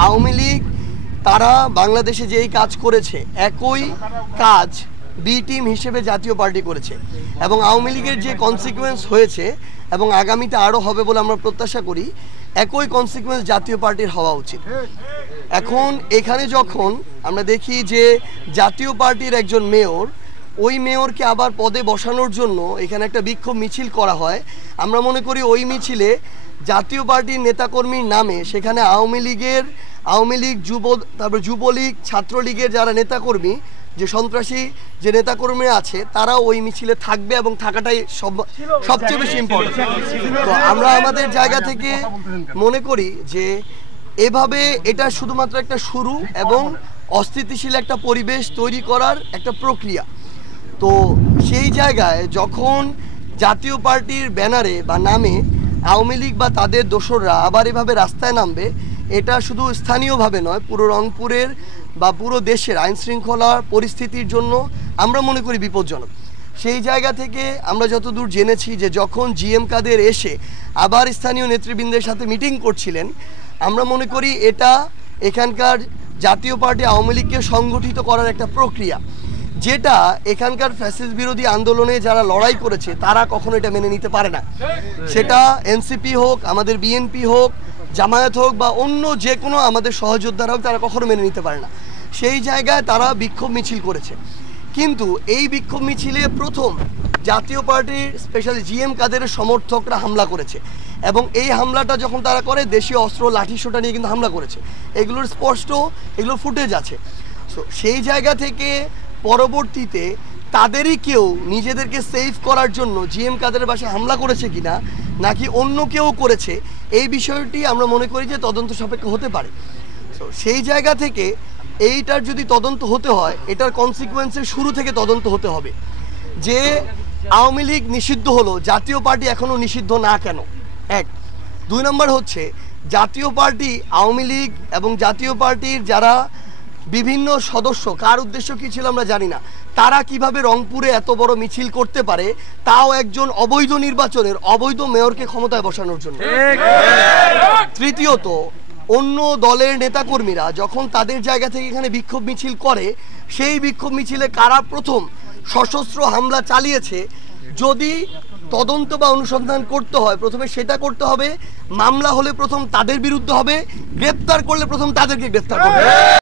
আওয়ামী লীগ তারা বাংলাদেশে যেই কাজ করেছে একই কাজ বি টিম হিসেবে জাতীয় পার্টি করেছে এবং আওয়ামী লীগের যে কনসিকুয়েন্স হয়েছে এবং আগামীতে আরও হবে বলে আমরা প্রত্যাশা করি, একই কনসিকুয়েন্স জাতীয় পার্টির হওয়া উচিত। এখন এখানে যখন আমরা দেখি যে জাতীয় পার্টির একজন মেয়র, ওই মেয়রকে আবার পদে বসানোর জন্য এখানে একটা বিক্ষোভ মিছিল করা হয়, আমরা মনে করি ওই মিছিলে জাতীয় পার্টির নেতাকর্মীর নামে সেখানে আওয়ামী লীগ যুবলীগ ছাত্রলীগের যারা নেতাকর্মী, যে সন্ত্রাসী যে নেতাকর্মীরা আছে তারা ওই মিছিলে থাকবে এবং থাকাটাই সবচেয়ে বেশি ইম্পর্টেন্ট। তো আমরা আমাদের জায়গা থেকে মনে করি যে এভাবে এটা শুধুমাত্র একটা শুরু এবং অস্থিতিশীল একটা পরিবেশ তৈরি করার একটা প্রক্রিয়া। তো সেই জায়গায় যখন জাতীয় পার্টির ব্যানারে বা নামে আওয়ামী লীগ বা তাদের দোসররা আবার এভাবে রাস্তায় নামবে, এটা শুধু স্থানীয়ভাবে নয়, পুরো রংপুরের বা পুরো দেশের আইন শৃঙ্খলার পরিস্থিতির জন্য আমরা মনে করি বিপজ্জনক। সেই জায়গা থেকে আমরা যতদূর জেনেছি যে যখন জিএম কাদের এসে আবার স্থানীয় নেতৃবৃন্দের সাথে মিটিং করছিলেন, আমরা মনে করি এটা এখানকার জাতীয় পার্টি আওয়ামী লীগকে সংগঠিত করার একটা প্রক্রিয়া, যেটা এখানকার ফ্যাসিস্ট বিরোধী আন্দোলনে যারা লড়াই করেছে তারা কখনো এটা মেনে নিতে পারে না। সেটা এনসিপি হোক, আমাদের বিএনপি হোক, জামায়াত হোক বা অন্য যে কোনো আমাদের সহযোদ্ধারা হোক, তারা কখনো মেনে নিতে পারে না। সেই জায়গায় তারা বিক্ষোভ মিছিল করেছে, কিন্তু এই বিক্ষোভ মিছিলে প্রথম জাতীয় পার্টির স্পেশালি জিএম কাদের সমর্থকরা হামলা করেছে এবং এই হামলাটা যখন তারা করে দেশীয় অস্ত্র লাঠিসোঁটা নিয়ে কিন্তু হামলা করেছে, এগুলোর স্পষ্ট এগুলোর ফুটেজ আছে। সো সেই জায়গা থেকে পরবর্তীতে তাদেরই কেউ নিজেদেরকে সেভ করার জন্য জিএম কাদের বাসায় হামলা করেছে কিনা নাকি অন্য কেউ করেছে, এই বিষয়টি আমরা মনে করি যে তদন্ত সাপেক্ষ হতে পারে। সো সেই জায়গা থেকে এইটার যদি তদন্ত হতে হয়, এটার কনসিকুয়েন্সের শুরু থেকে তদন্ত হতে হবে যে আওয়ামী লীগ নিষিদ্ধ হলো, জাতীয় পার্টি এখনও নিষিদ্ধ না কেন, এক। দুই নম্বর হচ্ছে জাতীয় পার্টি আওয়ামী লীগ এবং জাতীয় পার্টির যারা বিভিন্ন সদস্য, কার উদ্দেশ্য কী ছিল আমরা জানি না, তারা কিভাবে রংপুরে এত বড় মিছিল করতে পারে, তাও একজন অবৈধ নির্বাচনের অবৈধ মেয়রকে ক্ষমতায় বসানোর জন্য। তৃতীয়ত, অন্য দলের নেতাকর্মীরা যখন তাদের জায়গা থেকে এখানে বিক্ষোভ মিছিল করে, সেই বিক্ষোভ মিছিলে কারা প্রথম সশস্ত্র হামলা চালিয়েছে, যদি তদন্ত বা অনুসন্ধান করতে হয় প্রথমে সেটা করতে হবে। মামলা হলে প্রথম তাদের বিরুদ্ধে হবে, গ্রেপ্তার করলে প্রথম তাদেরকে গ্রেপ্তার করবে।